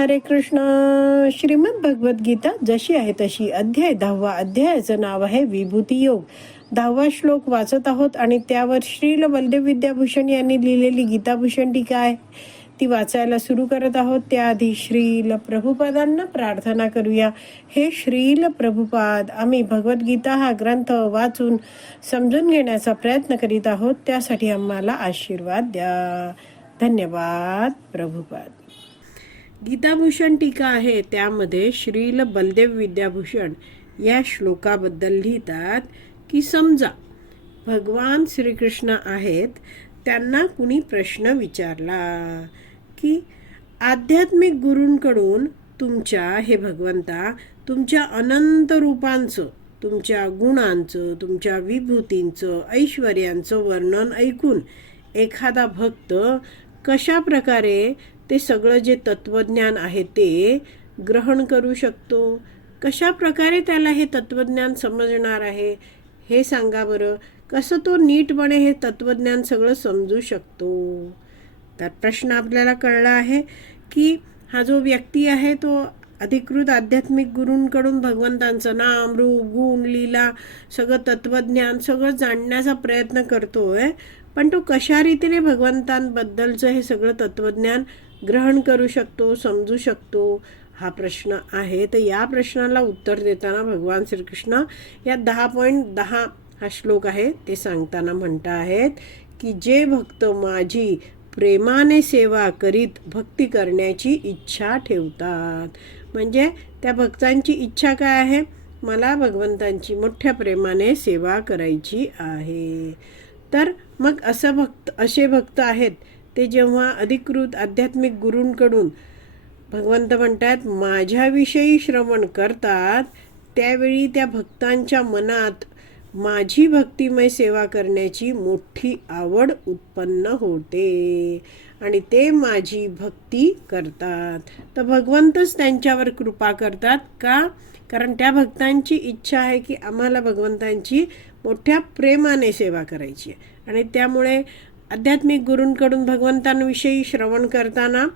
हरे कृष्ण. श्रीमद भगवत गीता जशी आहे तशी. अध्याय दहावा. अध्यायाचं नाव आहे विभूती योग. दहावा श्लोक वाचत आहोत आणि त्यावर श्रील बलदेव विद्याभूषण यांनी लिहिलेली गीताभूषण टीका आहे. ती वाचायला सुरू करत आहोत. त्याआधी श्रील प्रभुपादांना प्रार्थना करूया. हे श्रील प्रभुपाद आम्ही भगवद्गीता हा ग्रंथ वाचून समजून घेण्याचा प्रयत्न करीत आहोत. त्यासाठी आम्हाला आशीर्वाद द्या. धन्यवाद प्रभुपाद. गीताभूषण टीका आहे. त्यामध्ये श्रील बलदेव विद्याभूषण या श्लोकाबद्दल लिहितात की समजा भगवान श्रीकृष्ण आहेत त्यांना कुणी प्रश्न विचारला की आध्यात्मिक गुरूंकडून तुमच्या हे भगवंता तुमच्या अनंत रूपांचं तुमच्या गुणांचं तुमच्या विभूतींचं ऐश्वर्यांचं वर्णन ऐकून एखादा भक्त कशा प्रकारे ते सगळं जे तत्वज्ञान आहे ते ग्रहण करू शकतो. कशा प्रकारे त्याला हे तत्वज्ञान समजणार आहे हे सांगा बरं. कसं तो नीटपणे हे तत्वज्ञान सगळं समजू शकतो? तर प्रश्न आपल्याला कळला आहे की हा जो व्यक्ती आहे तो अधिकृत आध्यात्मिक गुरूंकडून भगवंतांचं नाम रूप गुण लीला सगळं तत्वज्ञान सगळं जाणण्याचा प्रयत्न करतो आहे पण तो कशा रीतीने भगवंतांबद्दलचं हे सगळं तत्वज्ञान ग्रहण करू शकतो समजू शकतो हा प्रश्न आहे. तर या प्रश्नाला उत्तर देताना भगवान श्रीकृष्ण या दहा पॉईंट दहा हा श्लोक आहे ते सांगताना म्हणता आहेत की जे भक्त माझी प्रेमाने सेवा करीत भक्ती करण्याची इच्छा ठेवतात. म्हणजे त्या भक्तांची इच्छा काय आहे? मला भगवंतांची मोठ्या प्रेमाने सेवा करायची आहे. तर मग असं भक्त असे भक्त आहेत. ते जेव्हा अधिकृत आध्यात्मिक गुरूंकडून भगवंत म्हणतात माझ्याविषयी श्रवण करतात त्यावेळी त्या भक्तांच्या मनात माझी भक्तिमय सेवा करण्याची मोठी आवड उत्पन्न होते आणि ते माझी भक्ती करतात. तर भगवंतच त्यांच्यावर कृपा करतात का? कारण त्या भक्तांची इच्छा आहे की आम्हाला भगवंतांची मोठ्या प्रेमाने सेवा करायची आहे. आणि त्यामुळे आध्यात्मिक गुरूंकडून भगवंतांविषयी श्रवण करताना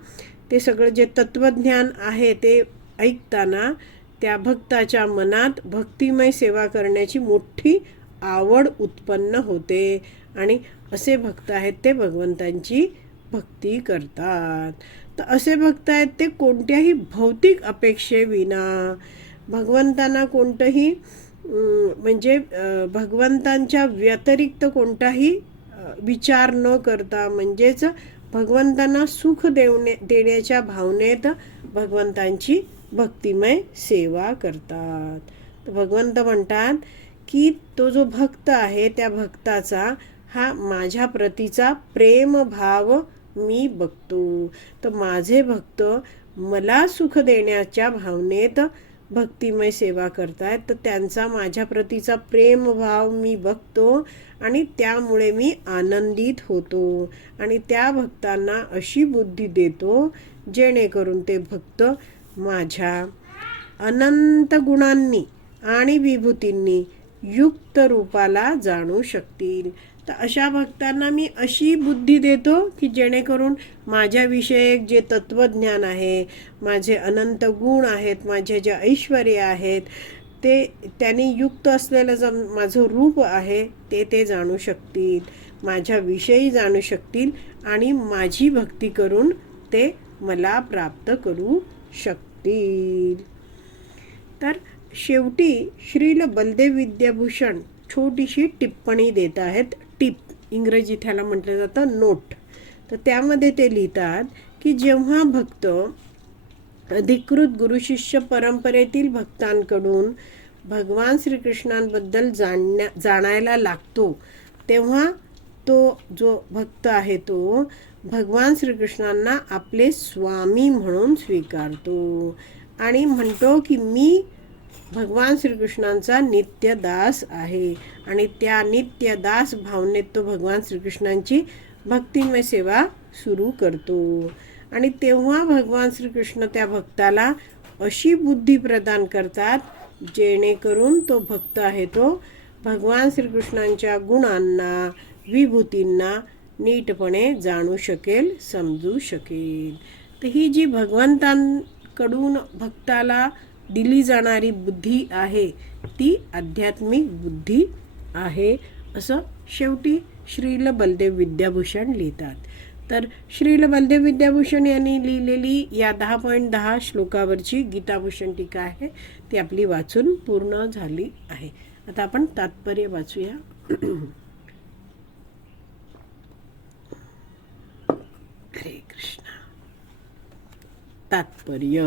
ते सगळं जे तत्त्वज्ञान आहे ते ऐकताना त्या भक्ताच्या मनात भक्तिमय सेवा करण्याची मोठी आवड उत्पन्न होते. आणि असे भक्त आहेत ते भगवंतांची भक्ती करतात. तर असे भक्त आहेत ते कोणत्याही भौतिक अपेक्षेविना भगवंतांना कोणतंही म्हणजे भगवंतांच्या व्यतिरिक्त कोणताही विचार न करता म्हणजेच भगवंतांना सुख देवणे देण्याच्या भावनेत भगवंतांची भक्तिमय सेवा करतात. भगवंत म्हणतात की तो जो भक्त आहे त्या भक्ताचा हा माझ्या प्रतीचा प्रेमभाव मी बघतो. तर माझे भक्त मला सुख देण्याच्या भावनेत भक्तिमय सेवा करतायत तर त्यांचा माझ्या प्रतीचा प्रेमभाव मी बघतो आणि त्यामुळे मी आनंदित होतो आणि त्या भक्तांना अशी बुद्धी देतो जेणेकरून ते भक्त माझ्या अनंत गुणांनी आणि विभूतींनी युक्त रूपाला जाणू शकतील. तर अशा भक्तांना मी अशी बुद्धी देतो की जेणेकरून माझ्याविषयक जे तत्वज्ञान आहे माझे अनंत गुण आहेत माझे जे ऐश्वर आहेत ते त्यांनी युक्त असलेलं ज माझं रूप आहे ते ते जाणू शकतील माझ्याविषयी जाणू शकतील आणि माझी भक्ती करून ते मला प्राप्त करू शकतील. तर शेवटी श्रील बलदेव विद्याभूषण छोटीशी टिप्पणी देत आहेत. टिप इंग्रजी ह्याला म्हटलं जातं नोट. तर त्यामध्ये ते लिहितात की जेव्हा भक्त अधिकृत गुरुशिष्य परंपरेतील भक्तांकडून भगवान श्रीकृष्णांबद्दल जाणण्या जाणायला लागतो तेव्हा तो जो भक्त आहे तो भगवान श्रीकृष्णांना आपले स्वामी म्हणून स्वीकारतो. आणि म्हणतो की मी भगवान श्रीकृष्णांचा नित्य दास आहे. आणि त्या नित्य दास भावनेत तो भगवान श्रीकृष्णांची भक्तिमय सेवा सुरू करतो. आणि तेव्हा भगवान श्रीकृष्ण त्या भक्ताला अशी बुद्धी प्रदान करतात जेणेकरून तो भक्त आहे तो भगवान श्रीकृष्णांच्या गुणांना विभूतींना नीटपणे जाणू शकेल समजू शकेल. तर ही जी भगवंतांकडून भक्ताला दिली जाणारी बुद्धी आहे ती आध्यात्मिक बुद्धी आहे असं शेवटी श्रील बलदेव विद्याभूषण लिहितात. तर श्रील बलदेव विद्याभूषण यांनी लिहिलेली या दहा पॉईंट दहा श्लोकावरची गीताभूषण टीका आहे ती आपली वाचून पूर्ण झाली आहे. आता आपण तात्पर्य वाचूया. हरे कृष्ण. तात्पर्य.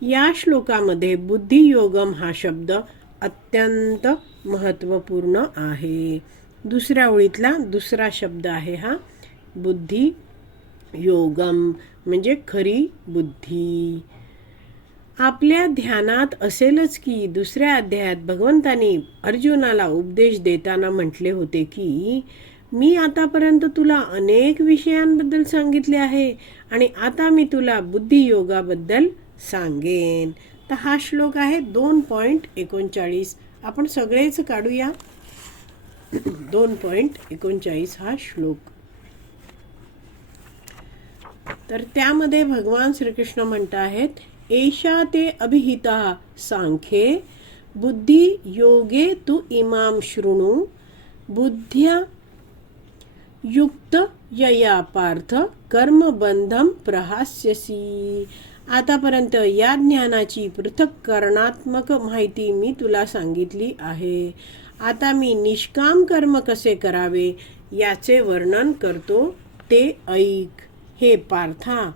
या श्लोकामध्ये बुद्धियोगम हा शब्द अत्यंत महत्त्वपूर्ण आहे. दुसऱ्या ओळीतला दुसरा शब्द आहे हा बुद्धी योगम म्हणजे खरी बुद्धी. आपल्या ध्यानात असेलच की दुसऱ्या अध्यायात भगवंतानी अर्जुनाला उपदेश देताना म्हटले होते की मी आतापर्यंत तुला अनेक विषयांबद्दल सांगितले आहे आणि आता मी तुला बुद्धियोगाबद्दल सांगेन. तर हा श्लोक आहे दोन पॉईंट एकोणचाळीस. आपण सगळेच काढूया. दोन पॉईंट एकोणचाळीस हा श्लोक. तर त्यामध्ये भगवान श्रीकृष्ण म्हणत आहेत एषा ते अभिहिता सांख्ये बुद्धी योगे तू इमाम शृणू बुद्ध्या युक्त यया पार्थ कर्मबंधम प्रहास्यसी. आतापर्यंत या ज्ञानाची पृथक्करणात्मक माहिती मी तुला सांगितली आहे. आता मी निष्काम कर्म कसे करावे याचे वर्णन करतो. ते ऐक. हे पार्था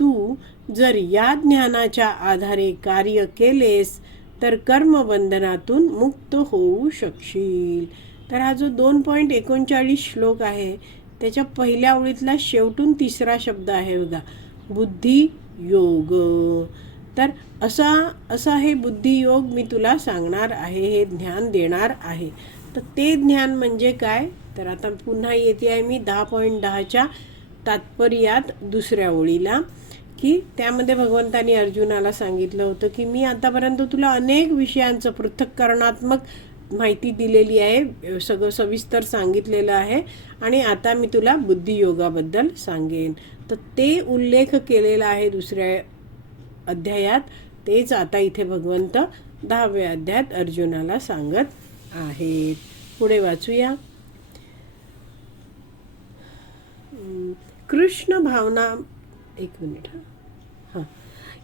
तू जर या ज्ञानाच्या आधारे कार्य केलेस तर कर्मबंधनातून मुक्त होऊ शकशील. तर हा जो दोन पॉईंट एकोणचाळीस श्लोक आहे त्याच्या पहिल्या ओळीतला शेवटून तिसरा शब्द आहे बघा. बुद्धी योग तर असा असा हे बुद्धियोग मी तुला सांगणार आहे हे ज्ञान देणार आहे. तर ते ज्ञान म्हणजे काय? तर आता पुन्हा येते आहे मी दहा पॉईंट दहाच्या तात्पर्यात दुसऱ्या ओळीला की त्यामध्ये भगवंतानी अर्जुनाला सांगितलं होतं की मी आतापर्यंत तुला अनेक विषयांचं पृथक्करणात्मक माहिती दिलेली आहे सगळं सविस्तर सांगितलेलं आहे आणि आता मी तुला बुद्धियोगाबद्दल सांगेन. तर ते उल्लेख केलेला आहे दुसऱ्या अध्यायात. तेच आता इथे भगवंत दहाव्या अध्यायात अर्जुनाला सांगत आहेत. पुढे वाचूया. कृष्ण भावना एक मिनिट हां.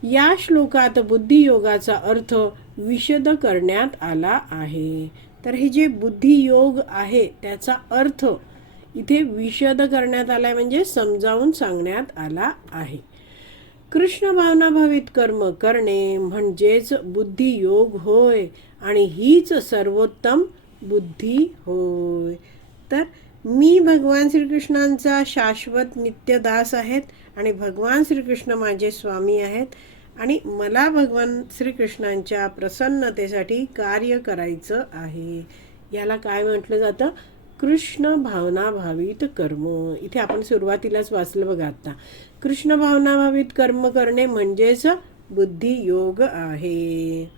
या श्लोकात बुद्धियोगाचा अर्थ विशद करण्यात आला आहे. तर हे जे बुद्धियोग आहे त्याचा अर्थ इथे विशद करण्यात आला म्हणजे समजावून सांगण्यात आला आहे. कृष्ण भावनाभावित कर्म करणे म्हणजेच बुद्धियोग होय आणि हीच सर्वोत्तम बुद्धी होय. तर मी भगवान श्रीकृष्णांचा शाश्वत नित्यदास आहेत आणि भगवान श्रीकृष्ण माझे स्वामी आहेत आणि मला भगवान श्रीकृष्णांच्या प्रसन्नतेसाठी कार्य करायचं आहे. याला काय म्हटलं जातं? कृष्ण भावनाभावित कर्म. इथे आपण सुरुवातीलाच वाचलं बघा आता. कृष्ण भावनाभावित कर्म करणे म्हणजेच बुद्धियोग आहे.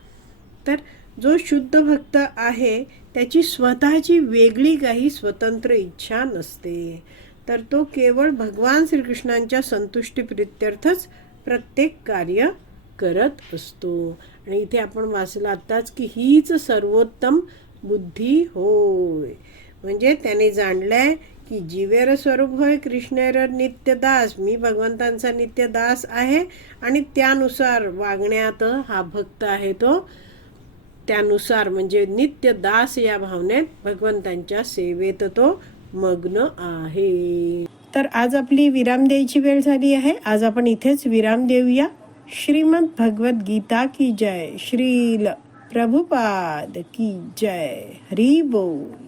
तर जो शुद्ध भक्त आहे त्याची स्वतःची वेगळी काही स्वतंत्र इच्छा नसते. तर तो केवळ भगवान श्रीकृष्णांच्या संतुष्टीप्रित्यर्थच प्रत्येक कार्य करत असतो. आणि इथे आपण वाचलं आत्ताच की हीच सर्वोत्तम बुद्धी होय. म्हणजे त्याने जाणलंय की जीवेर स्वरूप होय कृष्णेर नित्यदास मी भगवंतांचा नित्यदास आहे आणि त्यानुसार वागण्यात हा भक्त आहे तो. त्यानुसार म्हणजे नित्य दास या भावनेत भगवंतांच्या सेवेत तो मग्न आहे. तर आज आपली विराम द्यायची वेळ झाली आहे. आज आपण इथेच विराम देऊया. श्रीमद भगवत गीता की जय. श्रील प्रभुपाद की जय. हरी बोल.